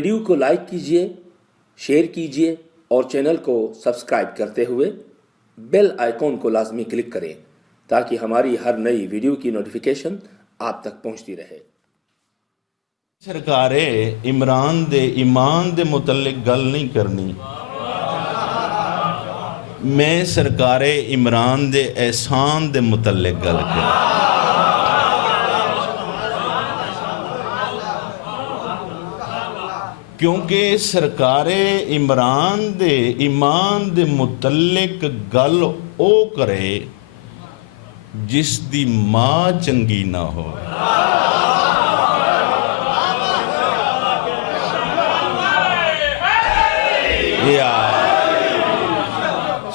Video کو like کیجئے، share کیجئے اور چینل کو سبسکرائب کرتے ہوئے بیل آئیکن کو لازمی کلک کریں تاکہ ہماری ہر نئی ویڈیو کی نوٹیفیکیشن آپ تک پہنچتی رہے۔ سرکار عمران دے ایمان دے متعلق گل نہیں کرنی، میں سرکار عمران دے احسان دے متعلق گل کرنی۔ کیونکہ سرکار عمران دے ایمان دے متعلق گل او کرے جس دی ماں چنگی نہ ہو۔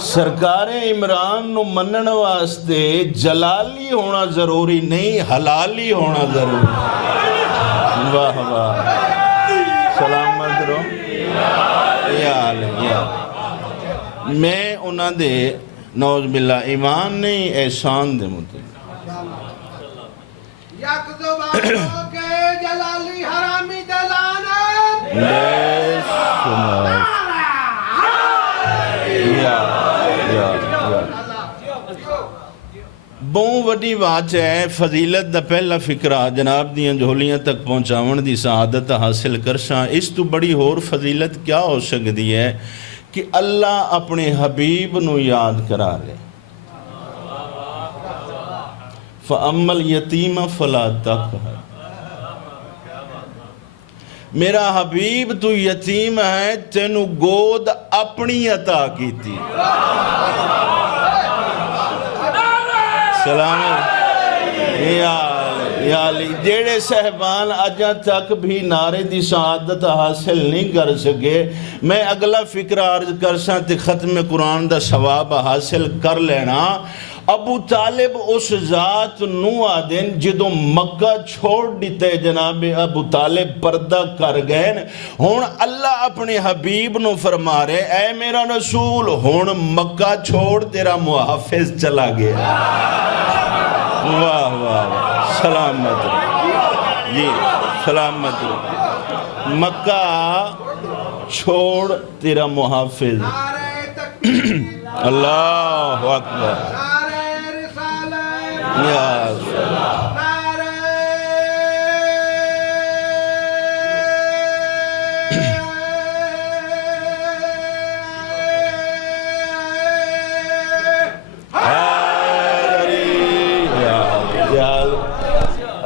سرکار عمران نو منن واسطے جلالی ہونا ضروری نہیں، حلالی ہونا ضروری۔ واہ واہ، سلامت رو میں انہاں دے نعوذ باللہ ایمان نہیں احسان دے مطلب یک دو باروں کے جلالی حرامی دلانت بہت وڈی بات ہے۔ فضیلت دا پہلا فکرہ جناب دیاں جھولیاں تک پہنچاون دی سعادت حاصل کرساں، اس تو بڑی اور فضیلت کیا ہو سکتی ہے کہ اللہ اپنے حبیب نو یاد کرا لے۔ فَأَمَّا الْيَتِيمَ فَلَا تَقْهَرْ، میرا حبیب تو یتیم ہے، تینو گود اپنی عطا کی تھی۔ سلام یا علی، جیڑے صحبان اجا تک بھی نعرے دی سعادت حاصل نہیں کر سکے، میں اگلا فکر عرض کرساں تے ختم قرآن دا ثواب حاصل کر لینا۔ ابو طالب اس ذات نو آدن جدو مکہ چھوڑ دیتے جناب ابو طالب پردہ کر گئے، ہون اللہ اپنے حبیب نو فرما رہے اے میرا رسول ہون مکہ چھوڑ تیرا محافظ چلا گیا۔ واہ واہ، سلامت جی، سلامت مکہ چھوڑ تیرا محافظ۔ اللہ اکبر،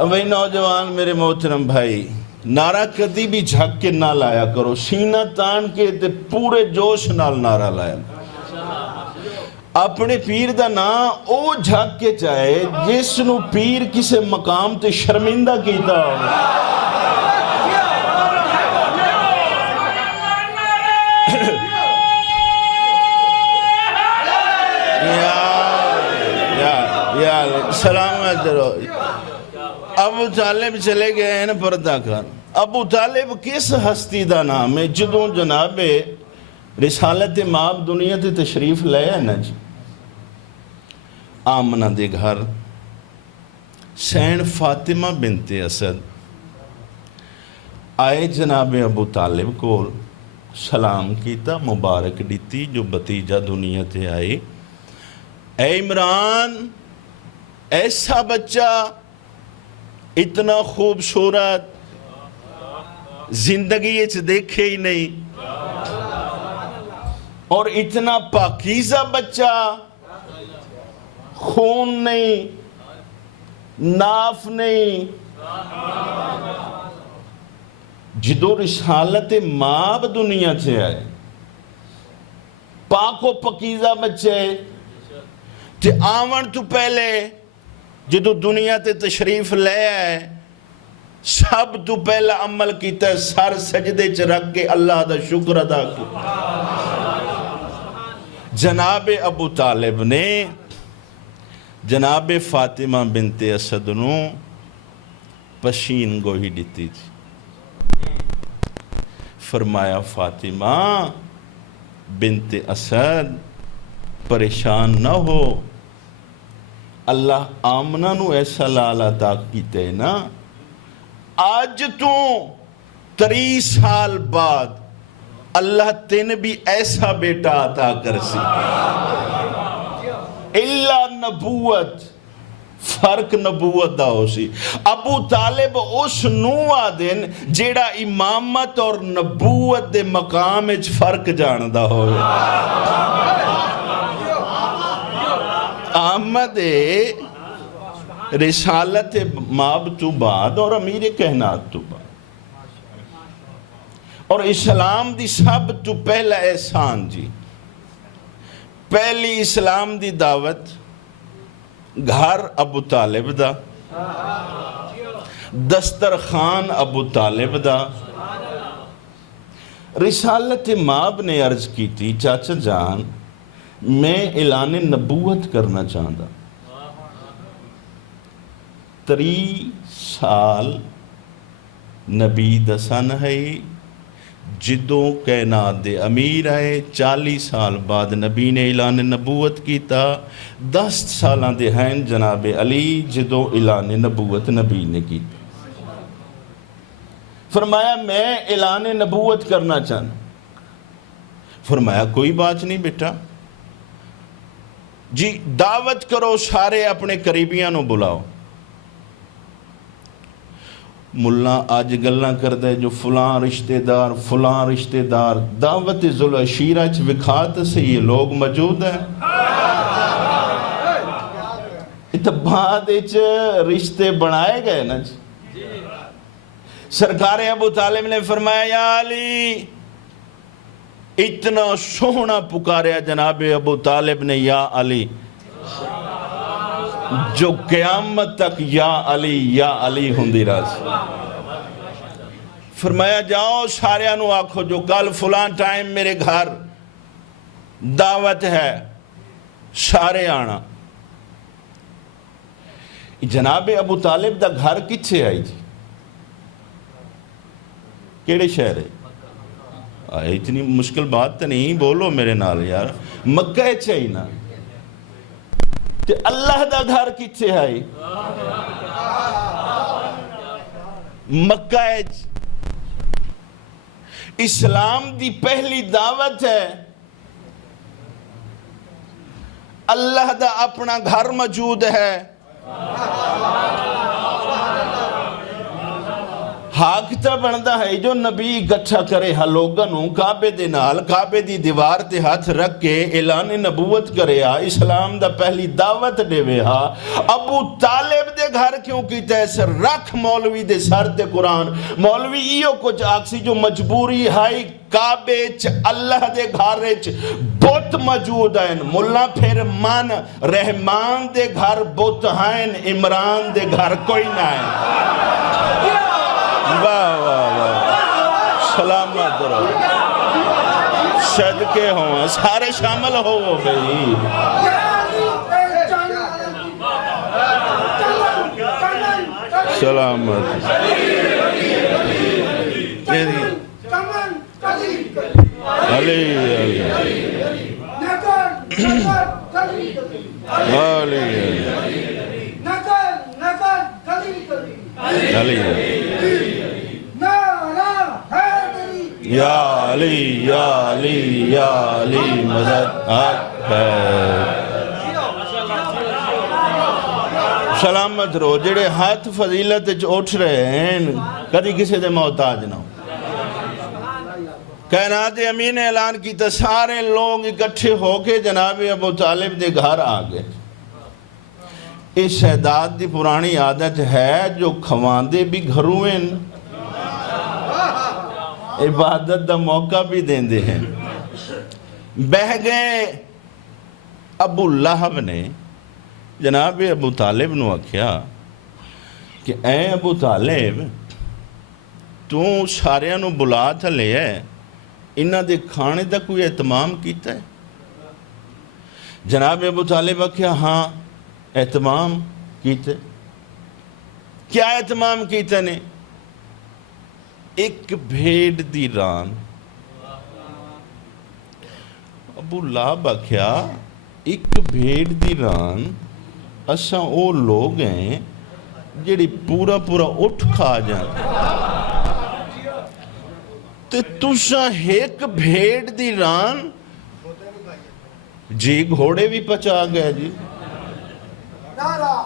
بھائی نوجوان میرے محترم بھائی، نعرہ کدی بھی جھک کے نہ لایا کرو، سینہ تان کے تے پورے جوش نال نعرہ لایا کرو۔ اپنے پیر دا نا او جھک کے چاہے جس نو پیر کسے مقام تے شرمندہ کیتا ہو۔ یا سلامت رو۔ ابو طالب چلے گئے ہیں پردہ کر۔ ابو طالب کس ہستی دا نام ہے جدوں جناب رسالت ماب دنیا تے تشریف لے ہے نا جی، آمنہ دے گھر سین فاطمہ بنت اسد آئے جناب ابو طالب کو سلام کیتا، مبارک دیتی جو بتیجہ دنیا تے آئی۔ اے عمران، ایسا بچہ اتنا خوبصورت زندگی اچھ دیکھے ہی نہیں، اور اتنا پاکیزہ بچہ، خون نہیں، ناف نہیں، جدو رسالت ماب دنیا سے آئے، پاک و پاکیزہ بچے تے آون تو پہلے جدو دنیا تے تشریف لے آئے، سب تو پہلا عمل کیتا ہے سر سجدے چ رکھ کے اللہ دا شکر ادا کیا۔ جناب ابو طالب نے جناب فاطمہ بنت اسد نو پشین گوہی دیتی تھی۔ فرمایا فاطمہ بنت اسد پریشان نہ ہو، اللہ آمنہ نو ایسا لال عطا کیتے نا، آج تو 30 سال بعد اللہ تین بھی ایسا بیٹا عطا کر سی الا نبوت فرق نبوت دا ہو سی ابو طالب اس نوہ دن جیڑا امامت اور نبوت دے مقام اچ فرق جاندہ ہوئے احمد رسالت ماب تو بعد اور امیر کہنات تو بعد اور اسلام دی سب تو پہلا احسان جی پہلی اسلام دی دعوت گھر ابو طالب دا دسترخوان ابو طالب دا رسالت ماب نے عرض کی تھی چاچا جان میں اعلان نبوت کرنا چاہتا 30 سال نبی دسن ہے جدوں کائنات دے امیر آئے 40 سال بعد نبی نے اعلان نبوت کیتا 10 سالاں دے ہیں جناب علی جدوں اعلان نبوت نبی نے کیتا فرمایا میں اعلان نبوت کرنا چاہتا فرمایا کوئی بات نہیں بیٹا جی دعوت کرو سارے اپنے قریبیاں نو بلاؤ ملا آج گلاں کر دے جو فلاں رشتہ دار دعوت ذوالعشیرہ چ وکھات سے یہ لوگ موجود ہیں بعد رشتے بنائے گئے نا سرکار ابو طالب نے فرمایا یا علی اتنا سونا پکاریا جناب ابو طالب نے یا علی جو قیامت تک یا علی ہوندی راز فرمایا جاؤ سارے انو آکھو جو کل فلان ٹائم میرے گھر دعوت ہے سارے آنا جناب ابو طالب دا گھر کچھے آئی جی کیڑے شہر ہے اتنی مشکل بات تو نہیں بولو میرے نال یار مکہ چاہیے تے اللہ دا گھر کتھے ہے مکہ اسلام دی پہلی دعوت ہے اللہ دا اپنا گھر موجود ہے حق تا بندا ہے جو نبی اکٹھا کرے لوگاں کعبے دے نال کعبے دی دیوار تے ہاتھ رکھ کے اعلان نبوت کرے اسلام دا پہلی دعوت دے ابو طالب دے گھر کیوں کیتا ہے سر رکھ مولوی دے سر تے قرآن مولوی ایو کچھ آکسی جو مجبوری ہائی کعبے چ اللہ دے گھر چ بت موجود ہیں ملا پھر من رحمان دے گھر بت ہیں عمران دے گھر کوئی نہ ہے واہ واہ واہ سلامت رہو صدقے ہوں سارے شامل ہو بھئی سلامت علی یا علی یا علی یا علی مدد حق ہے سلامت رو جڑے ہاتھ فضیلت اٹھ رہے ہیں کدی کسی دے محتاج نہ ہو کائنات امین نے اعلان کیتا سارے لوگ اکٹھے ہو کے جناب ابو طالب دے گھر آگئے اس شہداد دی پرانی عادت ہے جو کھواندے بھی گھروں ہیں عبادت دا موقع بھی دین دے ہیں بہ گئے ابو لہب نے جناب ابو طالب نو آکھیا کہ اے ابو طالب تو ساریاں نو بلا تھا لے ہے انہاں دے کھانے دا کوئی اہتمام کیتا ہے جناب ابو طالب آکھیا ہاں اہتمام کیتے کیا اہتمام کیتے نے ایک بھیڑ دی ران ابو لہب آکھیا ایک بھیڑ دی ران اساں او لوگ ہیں جڑی پورا اٹھ کھا جائیں تے تساں ایک بھیڑ دی ران جی گھوڑے بھی پچا گئے جی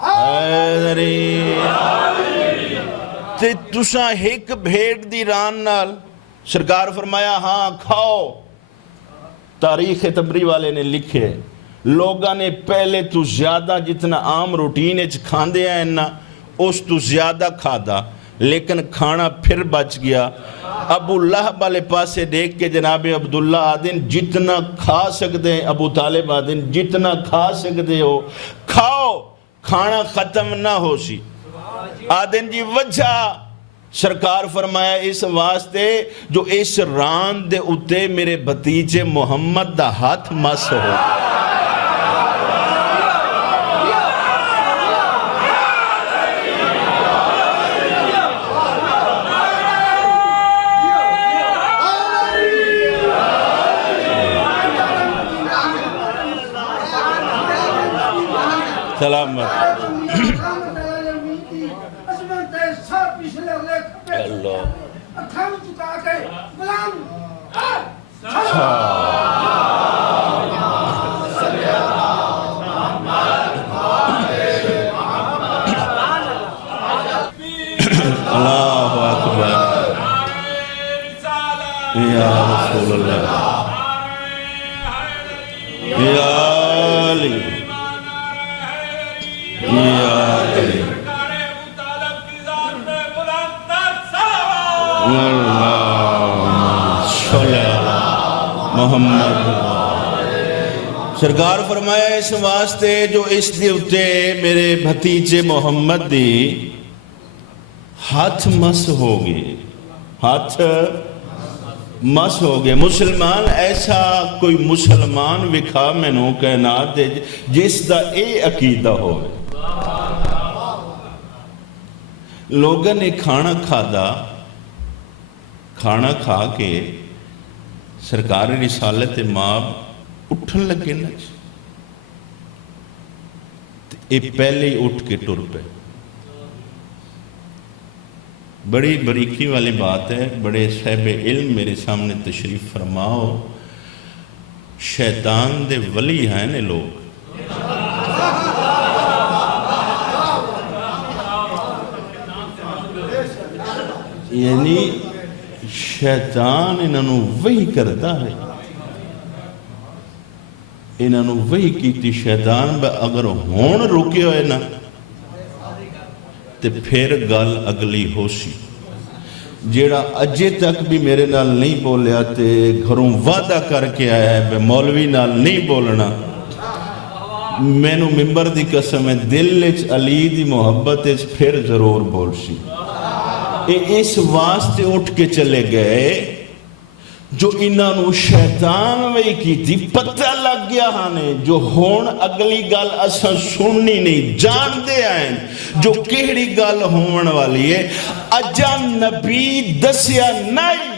حیدری تے تساں ایک بھیڑ دی ران نال سرکار فرمایا ہاں کھاؤ تاریخ تبری والے نے لکھے لوگاں نے پہلے تو زیادہ جتنا عام روٹین اچ کھاندے ہیں نا اس تو زیادہ کھادا لیکن کھانا پھر بچ گیا ابو لہب والے پاسے دیکھ کے جناب عبداللہ آدن جتنا کھا سکتے ہیں ابو طالب آدن جتنا کھا سکتے ہو کھاؤ کھانا ختم نہ ہو سی آدن جی وجہ سرکار فرمایا اس واسطے جو اس ران دے اتے میرے بھتیجے محمد دا ہاتھ مس ہو سلامت اللہ اللہ اکبر یا رسول اللہ یا علی محمد سرکار فرمایا اس واسطے جو اس دے اتے میرے بھتیجے محمد دی ہاتھ مس ہو گئے ہاتھ مس ہو گئے مسلمان ایسا کوئی مسلمان وکھا میں نو کائنات دے جس دا اے عقیدہ ہو لوگوں نے کھانا کھا کے سرکار رسالت ماب اٹھن لگے نا یہ پہلے ہی اٹھ کے ٹر پہ بڑی بریکی والی بات ہے بڑے صاحب علم میرے سامنے تشریف فرماؤ شیطان دے ولی ہیں نے لوگ یعنی شیطان انہوں وہی کرتا ہے انہوں وہی کیتی شیطان با اگر ہون رکے ہوئے نا تے پھر گل اگلی ہو سی جیڑا اجے تک بھی میرے نال نہیں بولیا تے گھروں وعدہ کر کے آیا ہے بے مولوی نال نہیں بولنا میں نو ممبر دی قسم ہے دل اچ علی دی محبت اچ پھر ضرور بول سی اس واسطے اٹھ کے چلے گئے جو انہوں شیطان وہی کی تھی پتہ لگ گیا ہانے جو ہون اگلی گل اساں سننی نہیں جان دے آئیں جو کہڑی گل ہون والی ہے اجا نبی دسیا نہیں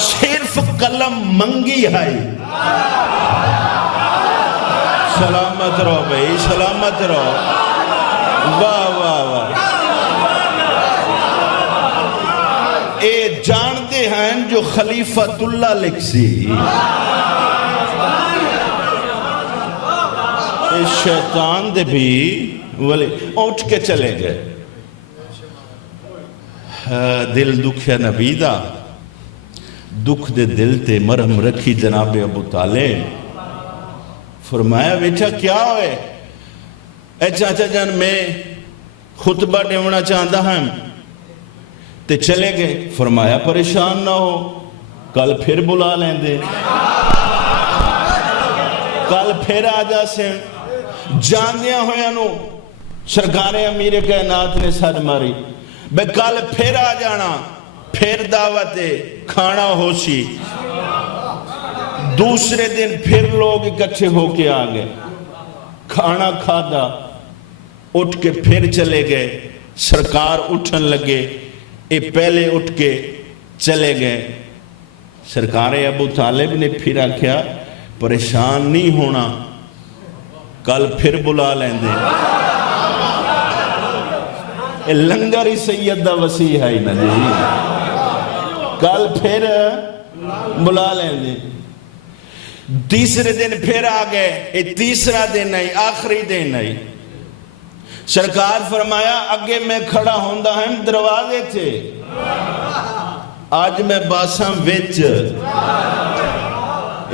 صرف قلم منگی ہے سلامت رہو بھائی سلامت رہو واہ واہ واہ اے جانتے ہیں جو خلیفۃ اللہ لکھ سی اے شیطان دے بھی ولی اٹھ کے چلے گئے دل دکھیا نبی دا دکھ دے دل تے مرہم رکھی جناب ابو طالب فرمایا بیٹا کیا ہوئے اے چاچا جان میں خطبہ دیونا چاہتا ہوں تے چلے گئے فرمایا پریشان نہ ہو کل پھر بلا لیں دے کل پھر آجا سے جاندیاں ہویا نو سرکار امیر کائنات نے سر ماری بے کل پھر آ جانا پھر دعوت کھانا ہو سی دوسرے دن پھر لوگ اکٹھے ہو کے آگئے کھانا کھادا اٹھ کے پھر چلے گئے سرکار اٹھن لگے اے پہلے اٹھ کے چلے گئے سرکار ابو طالب نے پھر آکھیا پریشان نہیں ہونا کل پھر بلا لیں دے اے لنگر ہی سید دا وسیع ہے نا جی کل پھر بلا لیں دے. تیسرے دن پھر آ گئے. یہ تیسرا دن ہے, آخری دن ہے. سرکار فرمایا اگے میں کھڑا ہوندہ ہیں دروازے تھے, آج میں باساں وچ.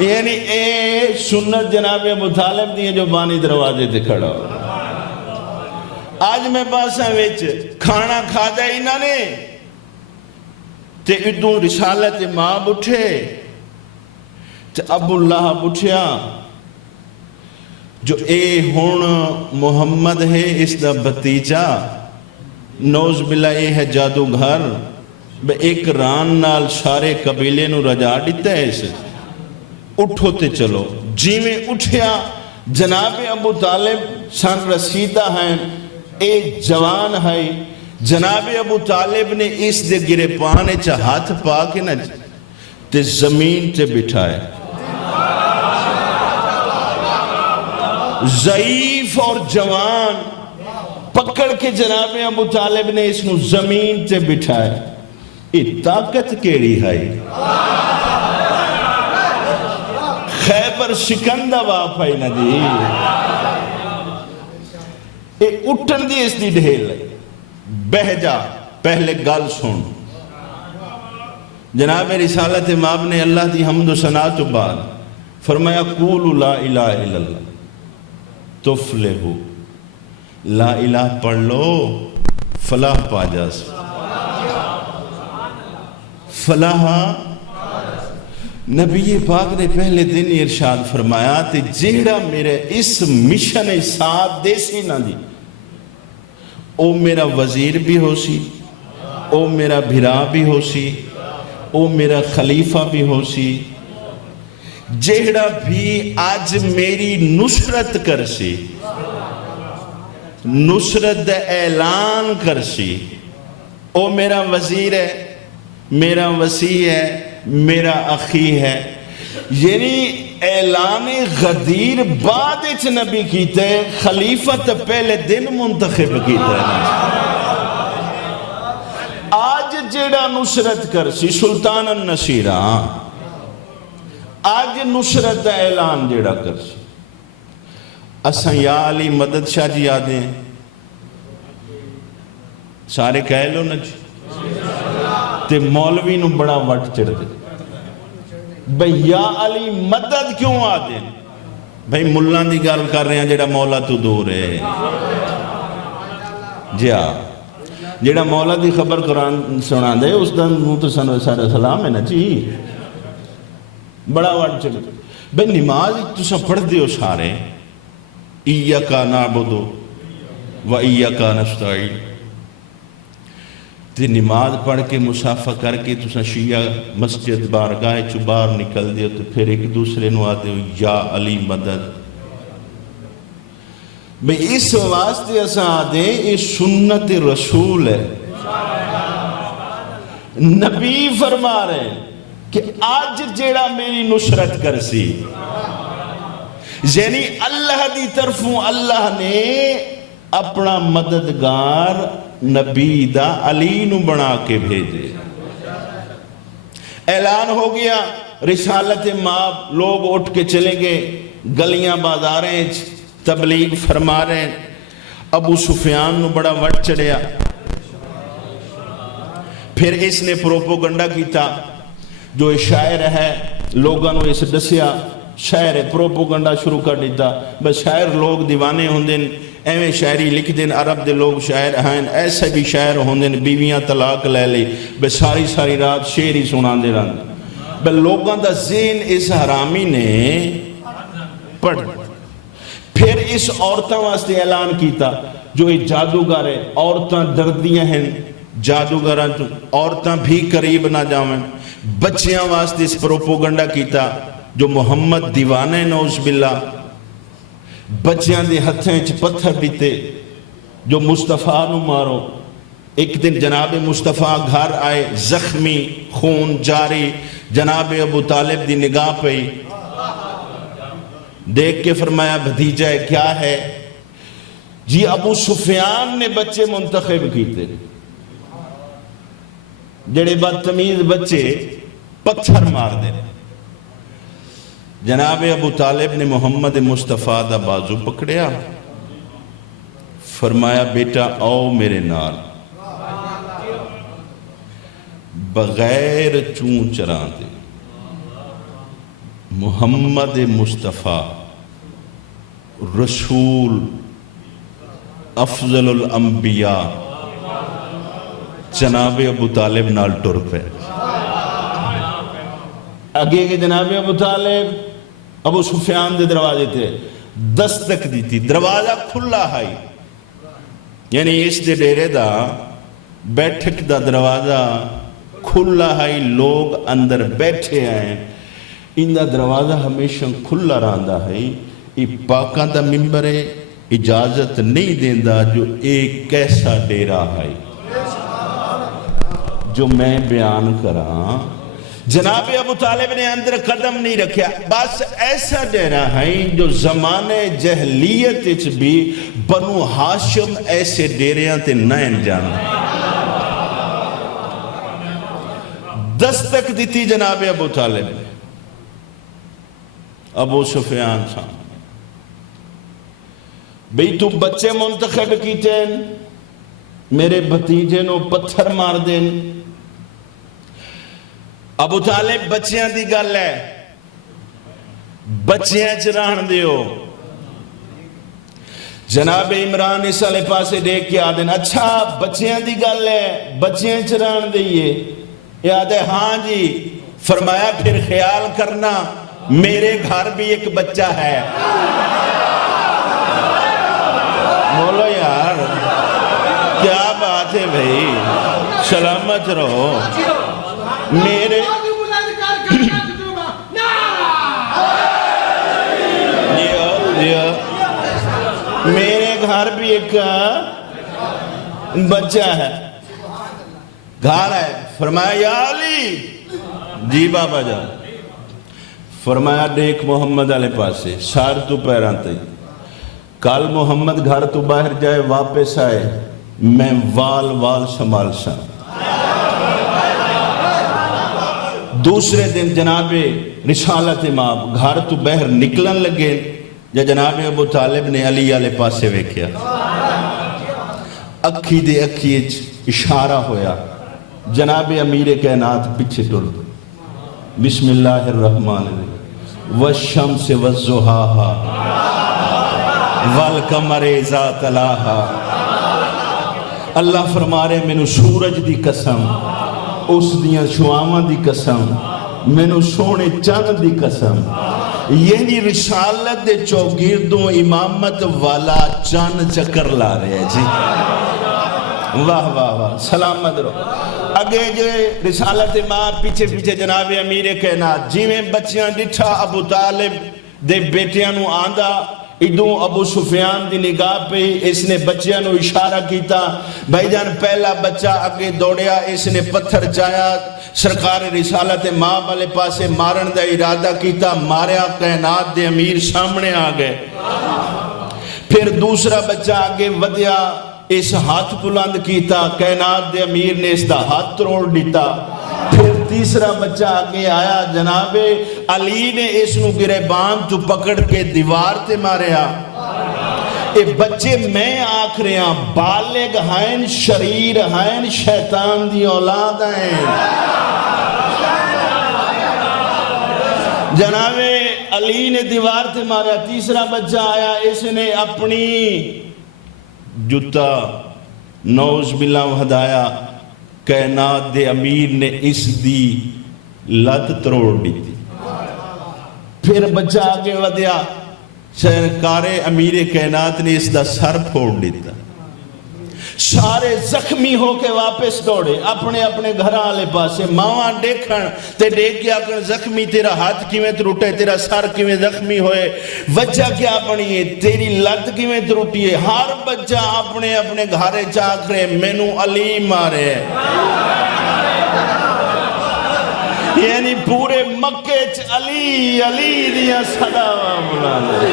یعنی اے سنت جناب ابو طالب دی جو بانی دروازے تھے کھڑا ہو. آج میں باساں وچ کھانا کھا دا انہوں نے تے ادوں رسالت ماں بٹھے تے ابو اللہ بٹھیا جو اے ہون محمد ہے اس دا بتیجا, نوز باللہ اے ہے جادوگھر, بے ایک ران نال سارے قبیلے نو رجا دیتا ہے اسے. اٹھو تے چلو. جی میں اٹھیا جناب ابو طالب سن رسیدہ ہیں, اے جوان ہے. جناب ابو طالب نے اس دے گرے پانے چا ہاتھ پا کے نا تے زمین تے بٹھائے. ضعیف اور جوان پکڑ کے جناب ابو طالب نے اس نو زمین تے بٹھائے. یہ طاقت کیڑی ہے؟ خیبر شکندہ باپ ہے نا جی. یہ اٹھن دی اس دی ڈھیل ہے. بہ جا, پہلے گل سن. جناب رسالت امام نے اللہ دی حمد و ثنا تو بعد فرمایا قولوا لا الہ الا اللہ تفلحو. لا الہ پڑھ لو فلاح پا جا. فلاح نبی پاک نے پہلے دن ارشاد فرمایا تے جیڑا میرے اس مشن ساتھ دے سی نہ دی, او میرا وزیر بھی ہو سی, او میرا بھرا بھی ہو سی, او میرا خلیفہ بھی ہو سی. جیڑا بھی آج میری نصرت کر سی, نصرت اعلان کر سی, او میرا وزیر ہے, میرا وسیع ہے, میرا اخی ہے. یعنی اعلان غدیر بعد اچ نبی کیتے, خلیفت پہلے دن منتخب کیتے. آج جیڑا نصرت کر سی سلطان النصیرہ, آج نصرت اعلان جیڑا کر سی. اساں یا علی مدد شاہ جی آدھیں سارے کہہ لو نا جی, تے مولوی نو بڑا وٹ چڑھ دے. بھئی یا علی مدد کیوں آدھیں؟ بھئی ملان دی گال کر رہے ہیں جیڑا مولا تو دور ہے. جی جیڑا مولا دی خبر قرآن سنا دے اس دا نو تو سارا سلام ہے نا جی. بڑا وٹ چڑھ دے. بھئی نماز تو سب پڑھ دیو سارے, ایاکا نعبدو و ایاکا نستعین. تے نماز پڑھ کے مسافہ کر کے تو شیعہ مسجد بارگاہ چو باہر نکل دیو تو پھر ایک دوسرے نو آتے ہو یا علی مدد. بھئی اس واسطے اساں آدھے یہ سنت رسول ہے. نبی فرما رہے ہیں کہ آج جیڑا میری نصرت کر سی, یعنی اللہ دی طرفوں اللہ نے اپنا مددگار نبی دا علی نو بنا کے بھیجے. اعلان ہو گیا رسالت ماب, لوگ اٹھ کے چلیں گے گلیاں بازاریں تبلیغ فرما رہے ہیں. ابو سفیان نو بڑا وٹ چڑھیا. پھر اس نے پروپوگنڈا کیتا, جو شاعر ہے لوگاں نو اس دسیا, شاعر پروپوگنڈا شروع کر دیتا. بس شاعر لوگ دیوانے ہوندے, ایویں شاعری لکھ دین, عرب دے لوگ شاعر ہیں, ایسے بھی شاعر ہوندے, بیویاں طلاق لے لی, بس ساری رات شعر ہی سنان دے رہن. بس لوگاں دا ذہن اس حرامی نے پڑھ. پھر اس عورتاں واسطے اعلان کیتا جو یہ جادوگر ہے, عورتاں دردیاں ہیں جادوگراں تو, عورتاں بھی قریب نہ جاویں. بچیاں واسطے اس پروپوگنڈا کیتا جو محمد دیوانے نوز باللہ, بچیاں دے ہتھیں چ پتھر دیتے جو مصطفیٰ نو مارو. ایک دن جناب مصطفیٰ گھر آئے زخمی, خون جاری, جناب ابو طالب دی نگاہ پہ دیکھ کے فرمایا بھتیجا ہے کیا ہے؟ جی ابو سفیان نے بچے منتخب کیتے. جڑے بدتمیز بچے پتھر مار دے. جناب ابو طالب نے محمد مصطفیٰ دا بازو پکڑیا, فرمایا بیٹا آؤ میرے نال, بغیر چون چران دے محمد مصطفیٰ رسول افضل الانبیاء جناب ابو طالب نال ٹر پہ. اگے کہ جناب ابو طالب ابو سفیان دے دروازے تھے, دستک دی تھی, دروازہ کھلا ہائی, یعنی اس دے ڈیرے دا بیٹھک دا دروازہ کھلا ہائی, لوگ اندر بیٹھے ہیں, ان دا دروازہ ہمیشہ کھلا رہندا ہے. یہ پاکاں دا ممبر ہے, اجازت نہیں دیندہ جو ایک کیسا ڈیرا ہے جو میں بیان کراں. جناب ابو طالب نے اندر قدم نہیں رکھیا, بس ایسا ڈیرا ہے جو زمانے جہلیت اچ بھی بنو ہاشم ایسے ڈیریاں تے نائن جان. دستک دیتی جناب ابو طالب نے, ابو سفیان صاحب بھئی تو بچے منتخب کیتے میرے بھتیجے نو پتھر مار دین. ابو طالب بچیاں دی گل ہے, بچیاں چران دیو. جناب عمران اس والے پاسے دیکھ کے آدھیں اچھا بچیاں دی گل ہے, بچیاں چران دیئے. یاد ہے ہاں جی. فرمایا پھر خیال کرنا میرے گھر بھی ایک بچہ ہے. بولو یار کیا بات ہے بھئی, سلامت رہو. میرے میرے گھر بھی ایک بچہ ہے, گھر ہے. فرمایا یا علی. جی بابا جان. فرمایا دیکھ محمد علیہ پاسے سار تو پیران تے, کل محمد گھر تو باہر جائے واپس آئے میں وال وال سنبھال سا. دوسرے دن جناب رسالت امام گھر تو باہر نکلن لگے, یا جناب ابو طالب نے علی علیہ پاسے ویکھیا, اکھی دے اکھی اشارہ ہویا, جناب امیر کائنات پیچھے ٹر. بسم اللہ الرحمن الرحیم. والشمس والضحاها والقمر اذا تلاها. اللہ فرما رہے مینوں سورج دی قسم, اس دیاں شعاواں دی قسم, مینوں سونے چند دی قسم. یعنی رسالت دے چوگیردوں امامت والا چند چکر لا رہے ہیں جی. واہ واہ واہ, سلامت رہو. اگے جو رسالت ماں پیچھے پیچھے جناب امیر کائنات جی میں بچیاں ڈٹھا ابو طالب دے بیٹیاں نو آندہ, ادوں ابو سفیان دی نگاہ پہ اس نے بچیاں نو اشارہ کیتا. بھائی جان پہلا بچہ اگے دوڑیا, اس نے پتھر چایا, سرکار رسالت ماں والے پاسے مارن دا ارادہ کیتا, ماریا, کائنات دے امیر سامنے آ گئے. پھر دوسرا بچہ آگے ودیا, اس ہاتھ بلند کیتا, کائنات دے امیر نے اس دا ہاتھ توڑ دیتا. پھر تیسرا بچہ آگے آیا, جناب علی نے اس نو گریبان تو پکڑ کے دیوار تے ماریا. اے بچے میں آکھ رہے ہیں بالغ ہیں, شریر ہیں, شیطان دی اولاد ہیں. جناب علی نے دیوار تے ماریا. تیسرا بچہ آیا, اس نے اپنی جتا نوز باللہ ہدایا, کائنات دے امیر نے اس دی لت تروڑ دی تھی. پھر بچہ آگے ودیا, سرکار امیر کائنات نے اس دا سر پھوڑ دیتا. سارے زخمی ہو کے واپس دوڑے اپنے اپنے گھر والے پاسے. ماواں دیکھن تے دیکھ کے آکر زخمی تیرا ہاتھ کیویں تروٹے, تیرا سر کیویں زخمی ہوئے, وجہ کیا بنی ہے, تیری لت کیویں تروٹی ہے. ہر بچہ اپنے اپنے گھرے چاک رہے مینوں علی مارے. یعنی پورے مکے چ علی علی دیا صداواں بلا دے.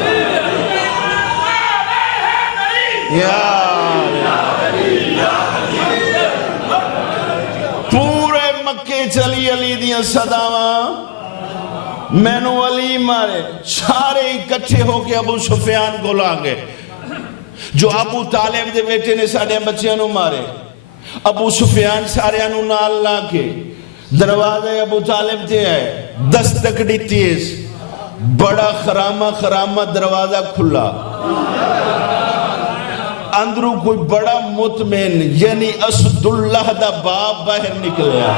پورے چلی علی دیاں صداواں مینو علی مارے سارے اکٹھے ہو کے ابو سفیان کو لاگے جو ابو طالب دے بیٹے نے سارے بچیاں نو مارے ابو سفیان سارے نو نال لا کے دروازے ابو طالب دے آئے دستک دی تیز بڑا خرامہ دروازہ کھلا اندروں کوئی بڑا مطمئن یعنی اسد اللہ دا باپ باہر نکلیا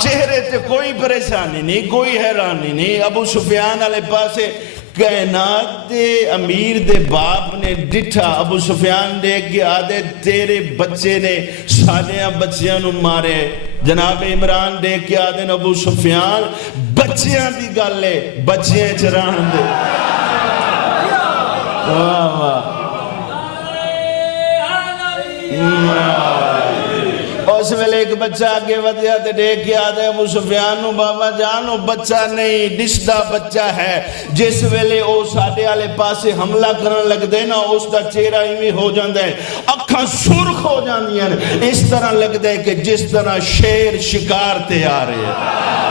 چہرے تے کوئی پریشانی نہیں کوئی حیرانی نہیں ابو سفیان علیہ پاسے کائنات دے امیر دے باپ نے ڈٹھا ابو سفیان دیکھ کے آدھے تیرے بچے نے سالیاں بچیاں نو مارے جناب عمران دیکھ کے آدھے ابو سفیان بچیاں دی گالے بچیاں چران دے واہ واہ اس ویلے ایک بچہ آگے ودیا تے دیکھ کے آدھے ابو سفیان نو بابا جانو بچہ نہیں ڈسدہ بچہ ہے جس ویلے او ساڈے والے پاسے حملہ کرن لگ دے نا اس دا چہرہ ایویں ہو جاندا ہے اکھاں سرخ ہو جاندیاں اس طرح لگ دے کہ جس طرح شیر شکار تے آ رہے ہیں